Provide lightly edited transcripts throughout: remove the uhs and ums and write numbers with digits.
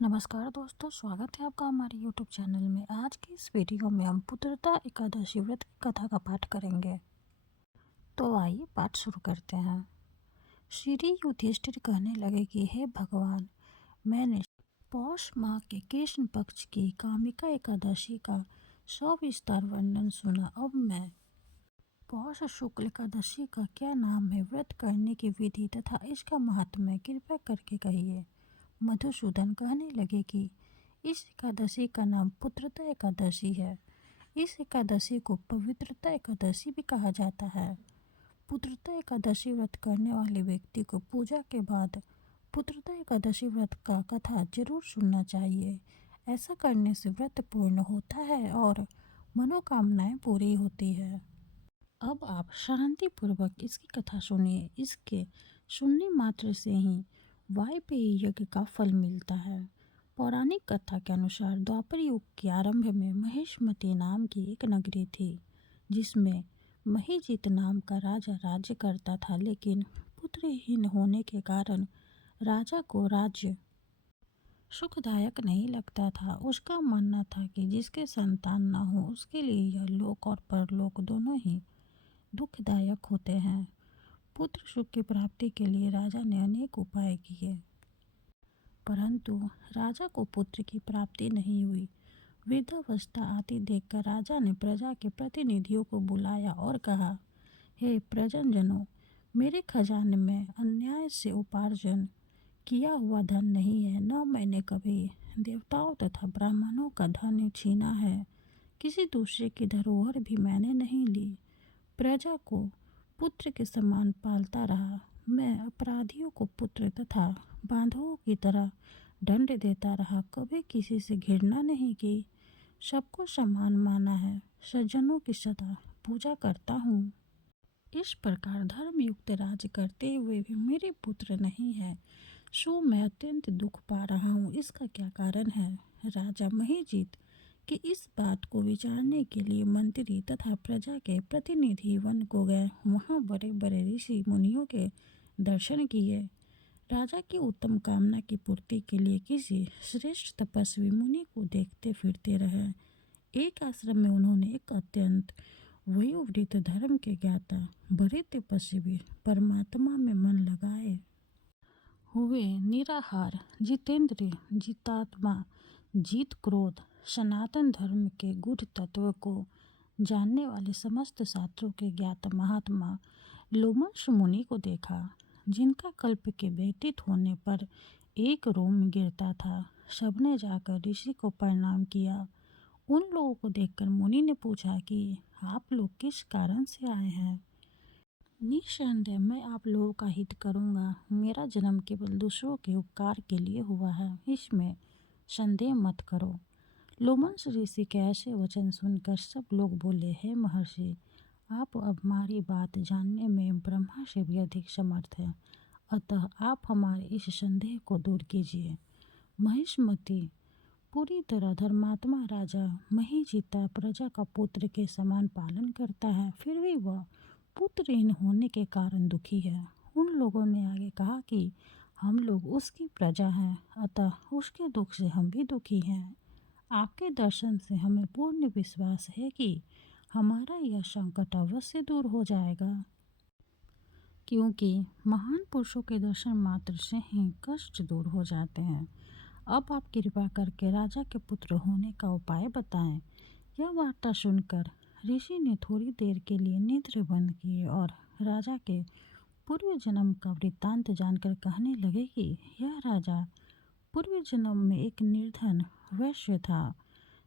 नमस्कार दोस्तों, स्वागत है आपका हमारे YouTube चैनल में। आज की इस वीडियो में हम पुत्रदा एकादशी व्रत की कथा का पाठ करेंगे। तो आइए पाठ शुरू करते हैं। श्री युधिष्ठिर कहने लगे कि हे भगवान, मैंने पौष माह के कृष्ण पक्ष की कामिका एकादशी का सविस्तार वर्णन सुना। अब मैं पौष शुक्ल एकादशी का क्या नाम है, व्रत करने की विधि तथा इसका महात्म्य कृपया करके कहिए। मधुसूदन कहने लगे कि इस एकादशी का नाम पुत्रदा एकादशी है। इस एकादशी को पवित्रता एकादशी भी कहा जाता है। पुत्रदा एकादशी व्रत करने वाले व्यक्ति को पूजा के बाद पुत्रदा एकादशी व्रत का कथा जरूर सुनना चाहिए। ऐसा करने से व्रत पूर्ण होता है और मनोकामनाएं पूरी होती है। अब आप शांतिपूर्वक इसकी कथा सुनिए। इसके सुनने मात्र से ही वाजपेयी यज्ञ का फल मिलता है। पौराणिक कथा के अनुसार द्वापर युग के आरंभ में महिष्मती नाम की एक नगरी थी, जिसमें महिजीत नाम का राजा राज्य करता था। लेकिन पुत्रहीन होने के कारण राजा को राज्य सुखदायक नहीं लगता था। उसका मानना था कि जिसके संतान न हो उसके लिए यह लोक और परलोक दोनों ही दुखदायक होते हैं। पुत्र सुख की प्राप्ति के लिए राजा ने अनेक उपाय किए, परंतु राजा को पुत्र की प्राप्ति नहीं हुई। वृद्धावस्था आती देखकर राजा ने प्रजा के प्रतिनिधियों को बुलाया और कहा, हे प्रजनजनों, मेरे खजाने में अन्याय से उपार्जन किया हुआ धन नहीं है। न मैंने कभी देवताओं तथा ब्राह्मणों का धन छीना है। किसी दूसरे की धरोहर भी मैंने नहीं ली। प्रजा को पुत्र के समान पालता रहा। मैं अपराधियों को पुत्र तथा बांधवों की तरह दंड देता रहा। कभी किसी से घृणा नहीं की, सबको समान माना है। सज्जनों की सदा पूजा करता हूँ। इस प्रकार धर्मयुक्त राज्य करते हुए भी मेरे पुत्र नहीं है, सो मैं अत्यंत दुख पा रहा हूँ। इसका क्या कारण है? राजा महिजीत कि इस बात को विचारने के लिए मंत्री तथा प्रजा के प्रतिनिधि वन को गए। वहाँ बड़े बड़े ऋषि मुनियों के दर्शन किए। राजा की उत्तम कामना की पूर्ति के लिए किसी श्रेष्ठ तपस्वी मुनि को देखते फिरते रहे। एक आश्रम में उन्होंने एक अत्यंत वयोवृद्ध धर्म के ज्ञाता बड़े तपस्वी परमात्मा में मन लगाए हुए निराहार जितेंद्रिय जितात्मा जीत क्रोध सनातन धर्म के गूढ़ तत्व को जानने वाले समस्त शास्त्रों के ज्ञाता महात्मा लोमश मुनि को देखा, जिनका कल्प के व्यतीत होने पर एक रोम गिरता था। सबने जाकर ऋषि को प्रणाम किया। उन लोगों को देखकर मुनि ने पूछा कि आप लोग किस कारण से आए हैं। निस्संदेह मैं आप लोगों का हित करूंगा। मेरा जन्म केवल दूसरों के उपकार के लिए हुआ है, इसमें संदेह मत करो। लोमश ऋषि के ऐसे वचन सुनकर सब लोग बोले, हे महर्षि, आप अब हमारी बात जानने में ब्रह्मा से भी अधिक समर्थ हैं, अतः आप हमारे इस संदेह को दूर कीजिए। महिष्मती पूरी तरह धर्मात्मा राजा महिजीता प्रजा का पुत्र के समान पालन करता है, फिर भी वह पुत्रहीन होने के कारण दुखी है। उन लोगों ने आगे कहा कि हम लोग उसकी प्रजा हैं, अतः उसके दुख से हम भी दुखी हैं। आपके दर्शन से हमें पूर्ण विश्वास है कि हमारा यह संकट अवश्य दूर हो जाएगा, क्योंकि महान पुरुषों के दर्शन मात्र से ही कष्ट दूर हो जाते हैं। अब आप कृपा करके राजा के पुत्र होने का उपाय बताएं। यह वार्ता सुनकर ऋषि ने थोड़ी देर के लिए नेत्र बंद किए और राजा के पूर्व जन्म का वृत्तांत जानकर कहने लगे कि यह राजा पूर्व जन्म में एक निर्धन वैश्य था।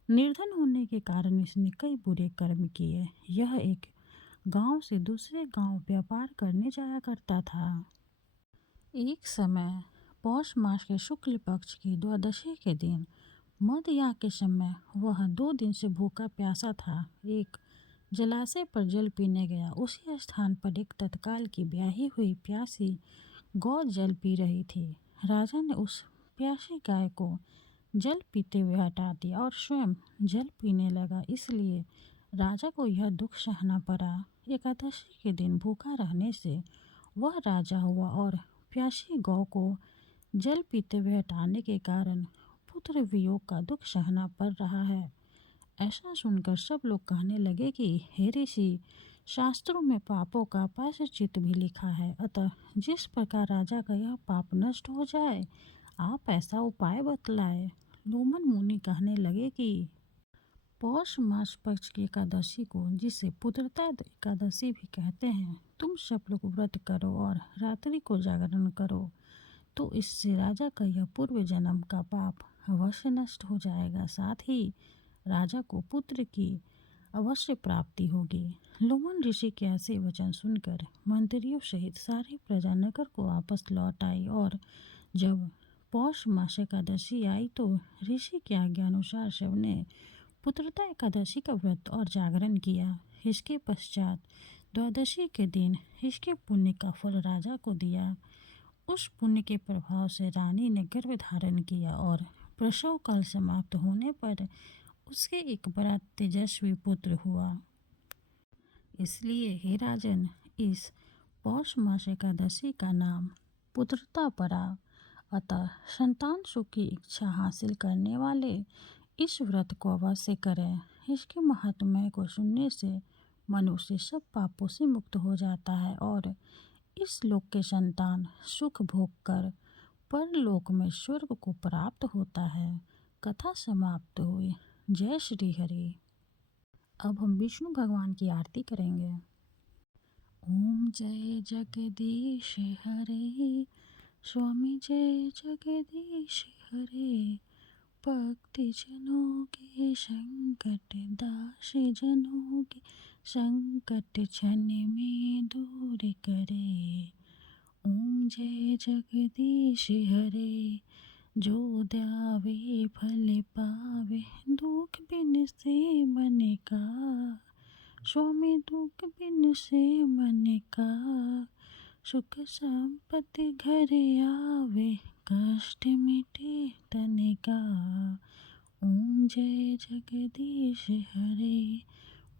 निर्धन होने के कारण इसने कई बुरे कर्म किए। यह एक गांव से दूसरे गांव व्यापार करने जाया करता था। एक समय पौष मास के शुक्ल पक्ष की द्वादशी के दिन मध्याह्न के समय वह 2 दिन से भूखा प्यासा था। एक जलाशय पर जल पीने गया। उसी स्थान पर एक तत्काल की ब्याही हुई प्यासी गौ जल पी रही थी। राजा ने उस प्यासी गाय को जल पीते हुए हटा दिया और स्वयं जल पीने लगा। इसलिए राजा को यह दुख सहना पड़ा। एकादशी के दिन भूखा रहने से वह राजा हुआ और प्यासी गौ को जल पीते हुए हटाने के कारण पुत्र वियोग का दुख सहना पड़ रहा है। ऐसा सुनकर सब लोग कहने लगे कि हे ऋषि, शास्त्रों में पापों का प्रायश्चित भी लिखा है, अतः जिस प्रकार राजा का यह पाप नष्ट हो जाए, आप ऐसा उपाय बतलाए। लोमन मुनि कहने लगे कि पौष मास पक्ष की एकादशी को, जिसे पुत्रता एकादशी भी कहते हैं, तुम सब लोग व्रत करो और रात्रि को जागरण करो, तो इससे राजा का यह पूर्व जन्म का पाप अवश्य नष्ट हो जाएगा। साथ ही राजा को पुत्र की अवश्य प्राप्ति होगी। लोमन ऋषि के ऐसे वचन सुनकर मंत्रियों सहित सारी प्रजा नगर को वापस लौट आई और जब पौष मास एकादशी आई तो ऋषि के आज्ञा अनुसार सबने पुत्रता एकादशी का व्रत और जागरण किया। इसके पश्चात द्वादशी के दिन इसके पुण्य का फल राजा को दिया। उस पुण्य के प्रभाव से रानी ने गर्भ धारण किया और प्रसव काल समाप्त होने पर उसके एक बड़ा तेजस्वी पुत्र हुआ। इसलिए हे राजन, इस पौष मास एकादशी का नाम पुत्रता पड़ा। अतः संतान सुख की इच्छा हासिल करने वाले इस व्रत को अवश्य करें। इसके महात्म्य को सुनने से मनुष्य सब पापों से मुक्त हो जाता है और इस लोक के संतान सुख भोग कर परलोक में स्वर्ग को प्राप्त होता है। कथा समाप्त हुई। जय श्री हरि। अब हम विष्णु भगवान की आरती करेंगे। ओम जय जगदीश हरे, स्वामी जय जगदीश हरे, भक्ति जनों के संकट, दास जनों के संकट क्षण में दूर करे। ओम जय जगदीश हरे, जो ध्यावे फल पावे, दुख बिन से मन का, स्वामी दुख बिन से मन का, सुख संपत्ति घर आवे, कष्ट मिटे तन का। ओम जय जगदीश हरे,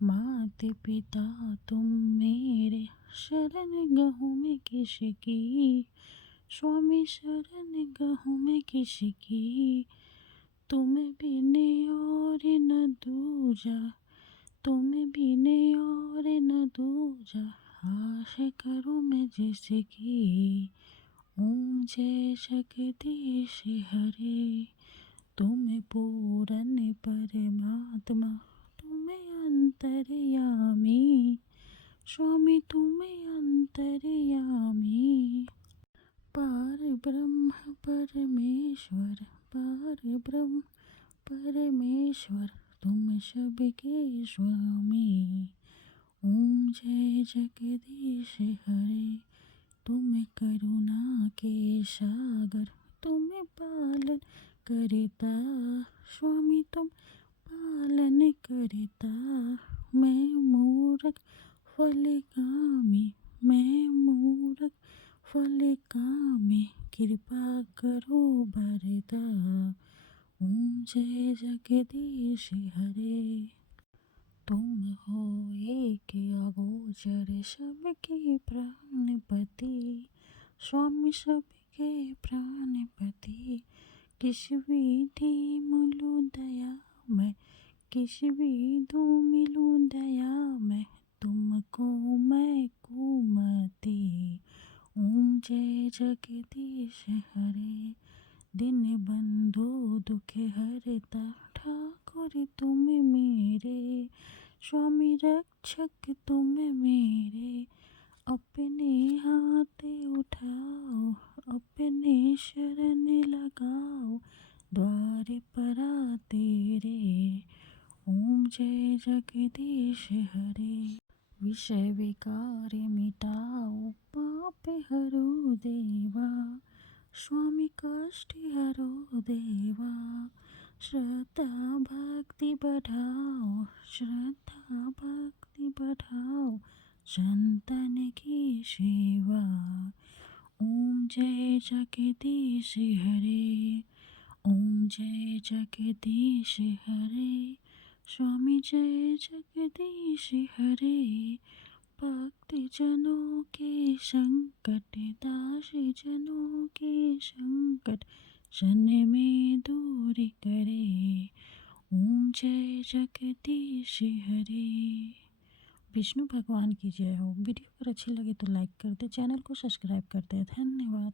मात पिता तुम मेरे, शरण गहूँ मैं किसकी, स्वामी शरण गहूँ मैं किसकी, तुम बिन और न दूजा, तुम बिन और न दूजा, आश करूँ मैं जिसकी। ओम जय जगदीश हरे, तुम पूर्ण परमात्मा, तुम अंतर्यामी, स्वामी तुम अंतर्यामी, पार ब्रह्म परमेश्वर, पार ब्रह्म परमेश्वर, तुम सबके स्वामी। ओम जय जगदीश हरे, तुम करुणा के सागर, तुम पालन करता, स्वामी तुम पालन करता। मैं मूर्ख फल कामी, मैं मूर्ख फल कामी, कृपा करो भरता। ओम जय जगदीश हरे, तुम हो एक अगोचर, सबके प्राणपति, स्वामी सबके प्राणपति, किस विधि मिलूं दया मैं, किस विधि मिलूं दया मैं, तुमको मैं कुमति। ओम जय जगदीश हरे, दिन बंधु दुख हरता, ठाकुर तुम मेरे, स्वामी रक्षक तुम मेरे, अपने हाथ उठाओ, अपने शरण लगाओ, द्वार पर आ तेरे। ओम जय जगदीश हरे, विषय विकार मिटाओ, पाप हरो देवा, स्वामी कष्ट हरो देवा, श्रद्धा भक्ति बढ़ाओ, श्रद्धा भक्ति बढ़ाओ, संतन की सेवा। ओम जय जगदीश हरे, ओम जय जगदीश हरे, स्वामी जय जगदीश हरे, भक्त जनों के संकट, दास जनों के संकट क्षण में दूर करे। ओम जय जगदीश हरे। विष्णु भगवान की जय हो। वीडियो अगर अच्छी लगे तो लाइक कर दे, चैनल को सब्सक्राइब कर दे। धन्यवाद।